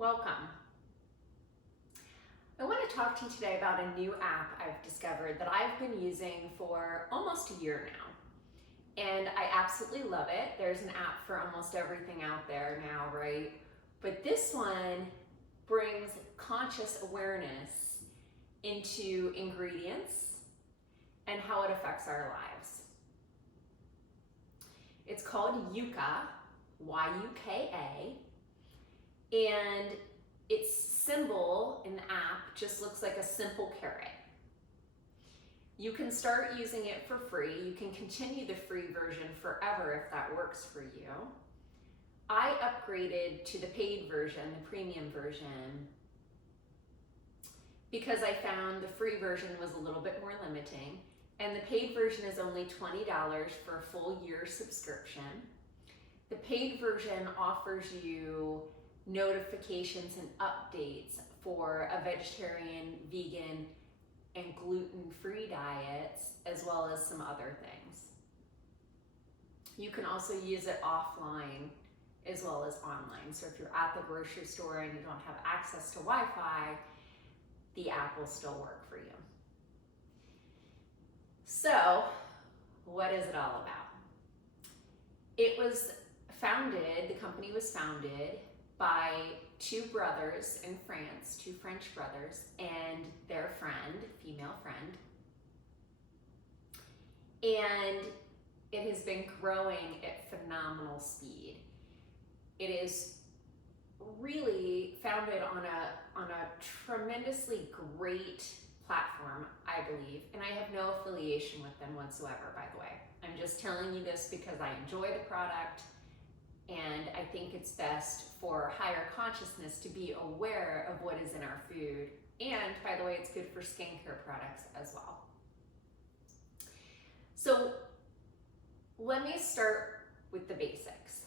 Welcome. I want to talk to you today about a new app I've discovered that I've been using for almost a year now. And I absolutely love it. There's an app for almost everything out there now, right? But this one brings conscious awareness into ingredients and how it affects our lives. It's called Yuka, Y-U-K-A, and its symbol in the app just looks like a simple carrot. You can start using it for free. You can continue the free version forever if that works for you. I upgraded to the paid version, the premium version, because I found the free version was a little bit more limiting, and the paid version is only $20 for a full year subscription. The paid version offers you notifications and updates for a vegetarian, vegan, and gluten-free diets, as well as some other things. You can also use it offline as well as online. So if you're at the grocery store and you don't have access to Wi-Fi, the app will still work for you. So, what is it all about? It was founded, the company was founded by two brothers in France, two French brothers, and their friend, female friend. And it has been growing at phenomenal speed. It is really founded on a tremendously great platform, I believe, and I have no affiliation with them whatsoever, by the way. I'm just telling you this because I enjoy the product, and I think it's best for higher consciousness to be aware of what is in our food. And by the way, it's good for skincare products as well. So let me start with the basics.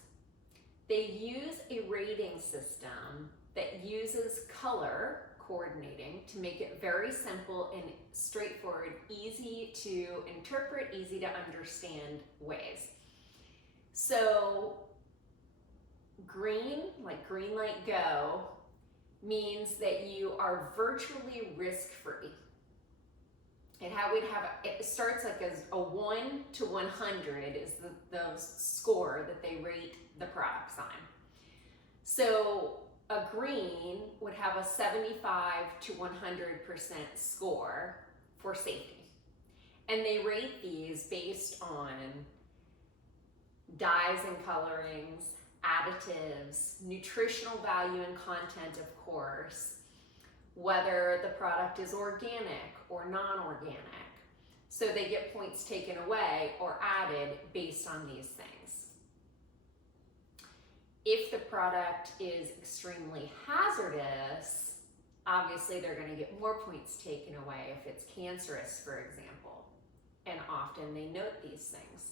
They use a rating system that uses color coordinating to make it very simple and straightforward, easy to interpret, easy to understand ways. So green, like green light go, means that you are virtually risk-free. And how we'd have it starts like as a 1 to 100 is the score that they rate the products on. So a green would have a 75 to 100% score for safety. And they rate these based on dyes and colorings, additives, nutritional value and content, of course, whether the product is organic or non-organic. So they get points taken away or added based on these things. If the product is extremely hazardous, obviously they're going to get more points taken away if it's cancerous, for example. And often they note these things.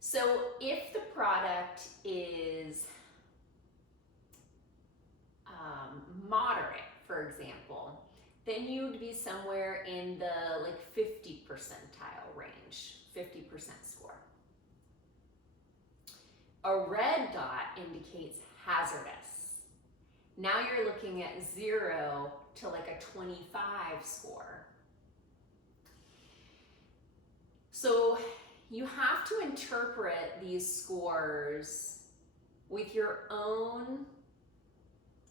So if the product is moderate, for example, then you would be somewhere in the like 50 percentile range, 50% score. A red dot indicates hazardous. Now you're looking at 0 to like a 25 score. So you have to interpret these scores with your own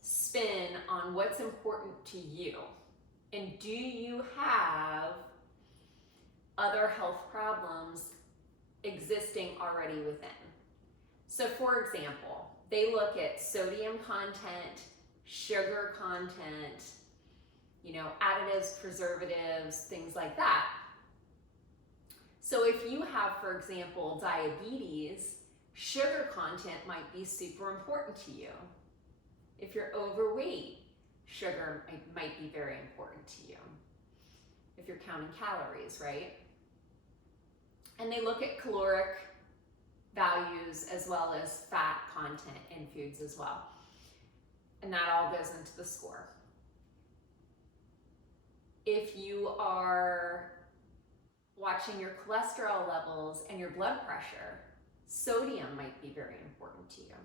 spin on what's important to you. And do you have other health problems existing already within? So for example, they look at sodium content, sugar content, additives, preservatives, things like that. So if you have, for example, diabetes, sugar content might be super important to you. If you're overweight, sugar might be very important to you. If you're counting calories, right? And they look at caloric values as well as fat content in foods as well. And that all goes into the score. If you are watching your cholesterol levels and your blood pressure, sodium might be very important to you.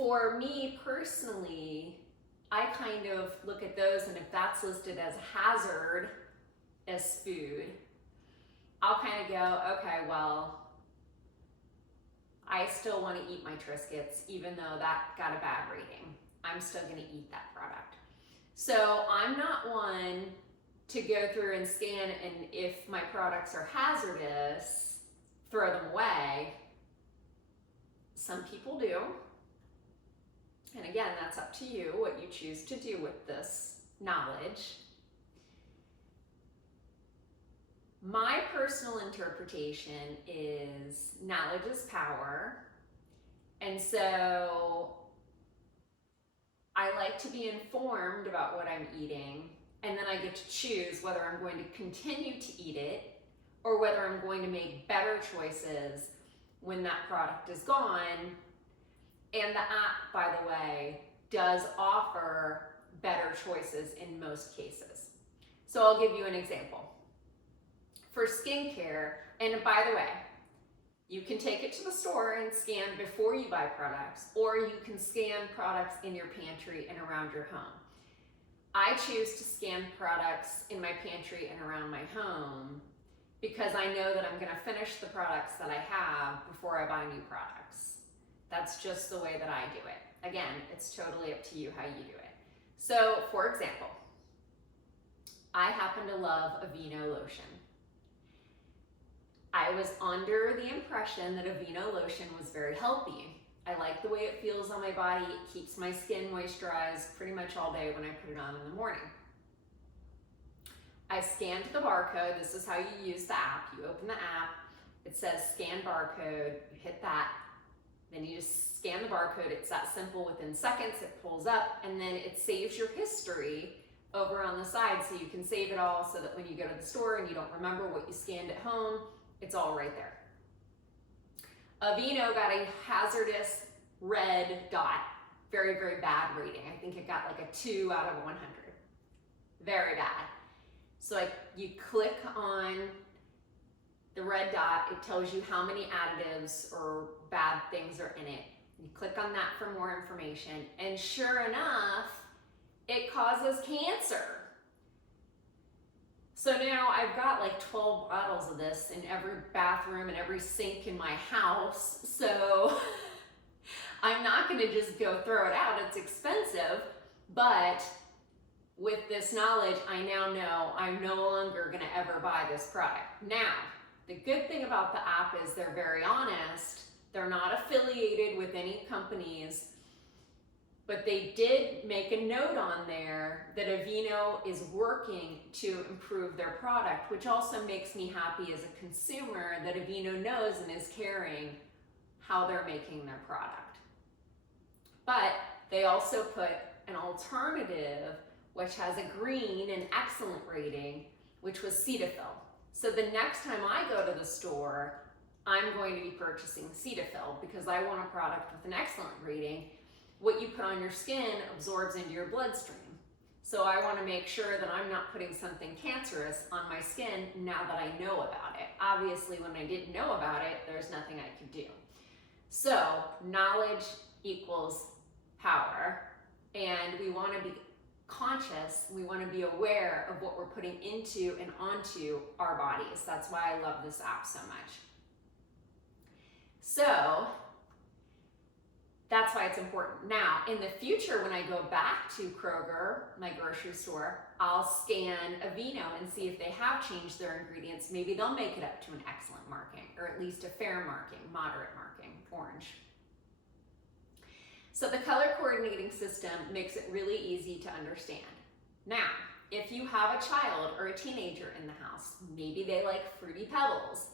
For me personally, I kind of look at those, and if that's listed as hazardous food, I'll kind of go, okay, well, I still want to eat my Triscuits, even though that got a bad rating. I'm still going to eat that product. So I'm not one to go through and scan, and if my products are hazardous, throw them away. Some people do. And again, that's up to you, what you choose to do with this knowledge. My personal interpretation is knowledge is power. And so I like to be informed about what I'm eating, and then I get to choose whether I'm going to continue to eat it or whether I'm going to make better choices when that product is gone. And the app, by the way, does offer better choices in most cases. So I'll give you an example. For skincare, and by the way, you can take it to the store and scan before you buy products, or you can scan products in your pantry and around your home. I choose to scan products in my pantry and around my home because I know that I'm going to finish the products that I have before I buy new products. That's just the way that I do it. Again, it's totally up to you how you do it. So, for example, I happen to love Aveeno lotion. I was under the impression that Aveeno lotion was very healthy. I like the way it feels on my body. It keeps my skin moisturized pretty much all day when I put it on in the morning. I scanned the barcode. This is how you use the app. You open the app, it says scan barcode, you hit that, then you just scan the barcode. It's that simple. Within seconds, it pulls up, and then it saves your history over on the side, so you can save it all so that when you go to the store and you don't remember what you scanned at home, it's all right there. Aveeno got a hazardous red dot, very, very bad rating. I think it got like a 2 out of 100. Very bad. So you click on the red dot, it tells you how many additives or bad things are in it. You click on that for more information, and sure enough, it causes cancer. So now I've got like 12 bottles of this in every bathroom and every sink in my house. So I'm not going to just go throw it out. It's expensive, but with this knowledge, I now know I'm no longer going to ever buy this product. Now, the good thing about the app is they're very honest. They're not affiliated with any companies, but they did make a note on there that Aveeno is working to improve their product, which also makes me happy as a consumer that Aveeno knows and is caring how they're making their product. But they also put an alternative, which has a green and excellent rating, which was Cetaphil. So the next time I go to the store, I'm going to be purchasing Cetaphil because I want a product with an excellent rating. What you put on your skin absorbs into your bloodstream. So I want to make sure that I'm not putting something cancerous on my skin now that I know about it. Obviously, when I didn't know about it, there's nothing I could do. So knowledge equals power, and we want to be conscious, we want to be aware of what we're putting into and onto our bodies. That's why I love this app so much. So that's why it's important. Now, in the future, when I go back to Kroger, my grocery store, I'll scan Aveeno and see if they have changed their ingredients. Maybe they'll make it up to an excellent marking, or at least a fair marking, moderate marking, orange. So the color coordinating system makes it really easy to understand. Now, if you have a child or a teenager in the house, maybe they like Fruity Pebbles.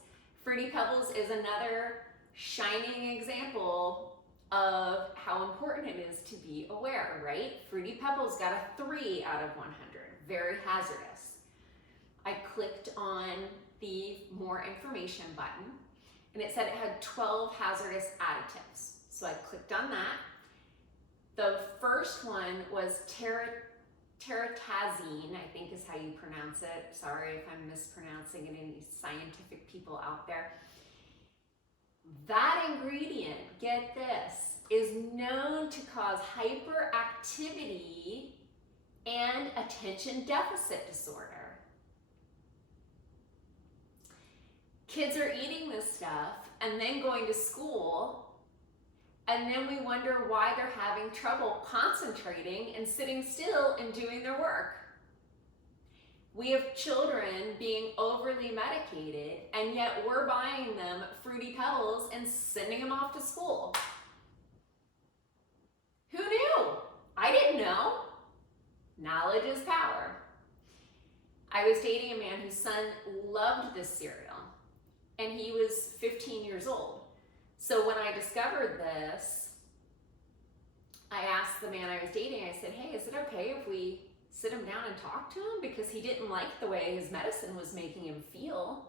Fruity Pebbles is another shining example of how important it is to be aware, right? Fruity Pebbles got a 3 out of 100, very hazardous. I clicked on the more information button, and it said it had 12 hazardous additives. So I clicked on that. The first one was teratazine, I think is how you pronounce it. Sorry if I'm mispronouncing it, any scientific people out there. That ingredient, get this, is known to cause hyperactivity and attention deficit disorder. Kids are eating this stuff and then going to school, and then we wonder why they're having trouble concentrating and sitting still and doing their work. We have children being overly medicated, and yet we're buying them Fruity Pebbles and sending them off to school. Who knew? I didn't know. Knowledge is power. I was dating a man whose son loved this cereal, and he was 15 years old. So when I discovered this, I asked the man I was dating, I said, hey, is it okay if we sit him down and talk to him? Because he didn't like the way his medicine was making him feel.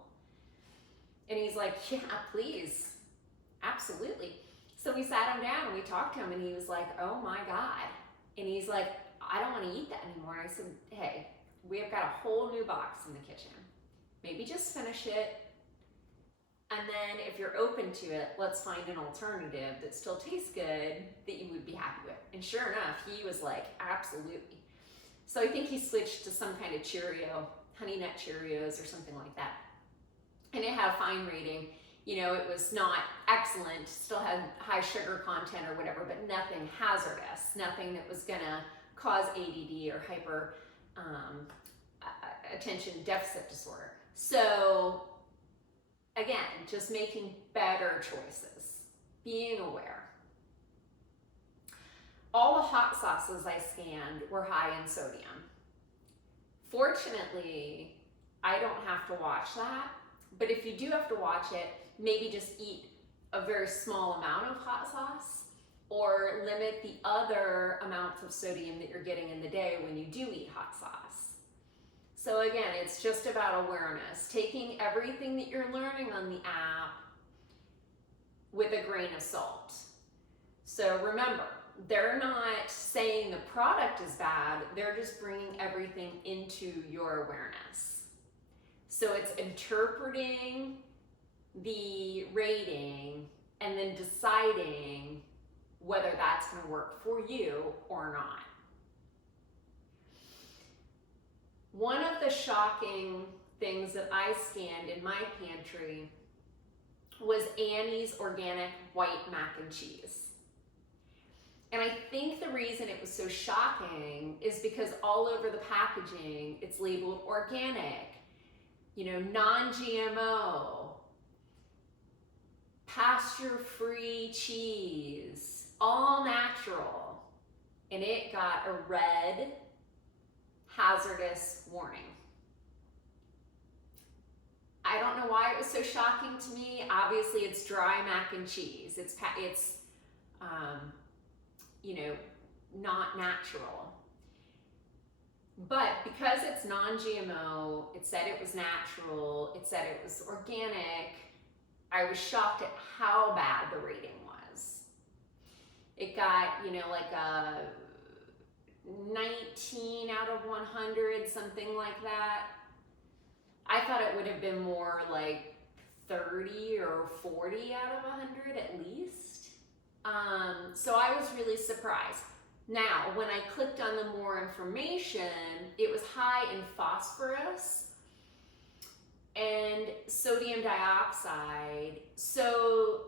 And he's like, yeah, please, absolutely. So we sat him down and we talked to him, and he was like, oh my God. And he's like, I don't want to eat that anymore. And I said, hey, we have got a whole new box in the kitchen. Maybe just finish it. And then if you're open to it, let's find an alternative that still tastes good that you would be happy with. And sure enough, he was like, absolutely. So I think he switched to some kind of Cheerio, Honey Nut Cheerios or something like that. And it had a fine rating. You know, it was not excellent, still had high sugar content or whatever, but nothing hazardous, nothing that was gonna cause ADD or hyper attention deficit disorder. So again, just making better choices, being aware. All the hot sauces I scanned were high in sodium. Fortunately, I don't have to watch that, but if you do have to watch it, maybe just eat a very small amount of hot sauce, or limit the other amounts of sodium that you're getting in the day when you do eat hot sauce. So again, it's just about awareness, taking everything that you're learning on the app with a grain of salt. So remember, they're not saying the product is bad, they're just bringing everything into your awareness. So it's interpreting the rating and then deciding whether that's going to work for you or not. One of the shocking things that I scanned in my pantry was Annie's organic white mac and cheese. And I think the reason it was so shocking is because all over the packaging, it's labeled organic, you know, non-GMO, pasture-free cheese, all natural. And it got a red hazardous warning. I don't know why it was so shocking to me. Obviously, it's dry mac and cheese. It's you know, not natural. But because it's non-GMO, it said it was natural, it said it was organic, I was shocked at how bad the rating was. It got, you know, like a 19 out of 100, something like that. I thought it would have been more like 30 or 40 out of 100 at least. So I was really surprised. Now, when I clicked on the more information, it was high in phosphorus and sodium dioxide. So,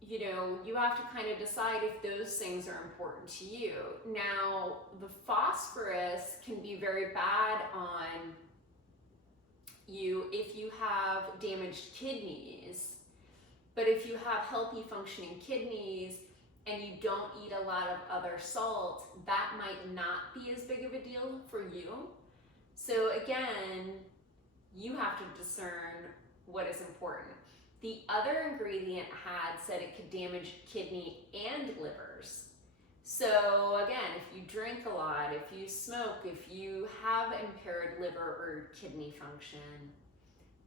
you know, you have to kind of decide if those things are important to you. Now, the phosphorus can be very bad on you if you have damaged kidneys. But if you have healthy functioning kidneys and you don't eat a lot of other salt, that might not be as big of a deal for you. So again, you have to discern what is important. The other ingredient said it could damage kidney and livers. So again, if you drink a lot, if you smoke, if you have impaired liver or kidney function,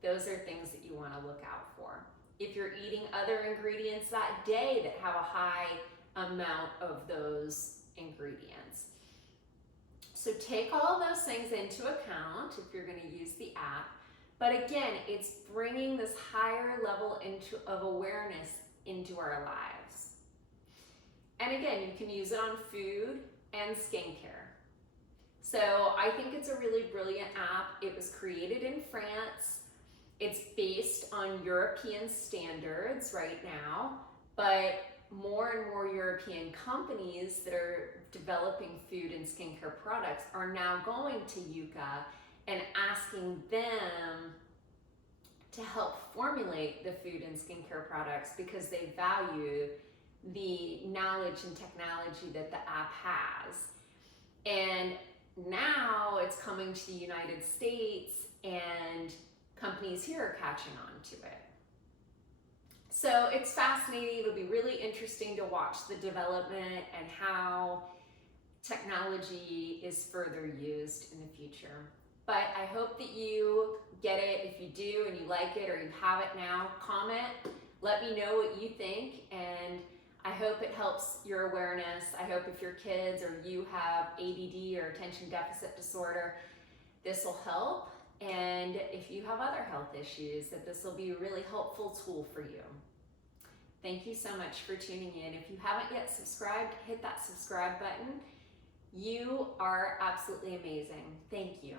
those are things that you want to look out for. If you're eating other ingredients that day that have a high amount of those ingredients. So take all those things into account if you're going to use the app. But again, it's bringing this higher level of awareness into our lives. And again, you can use it on food and skincare. So I think it's a really brilliant app. It was created in France. It's based on European standards right now, but more and more European companies that are developing food and skincare products are now going to Yuka and asking them to help formulate the food and skincare products because they value the knowledge and technology that the app has. And now it's coming to the United States, and companies here are catching on to it. So it's fascinating. It'll be really interesting to watch the development and how technology is further used in the future. But I hope that you get it. If you do and you like it or you have it now, comment. Let me know what you think, and I hope it helps your awareness. I hope if your kids or you have ADD or attention deficit disorder, this will help. And if you have other health issues, that this will be a really helpful tool for you. Thank you so much for tuning in. If you haven't yet subscribed, hit that subscribe button. You are absolutely amazing. Thank you.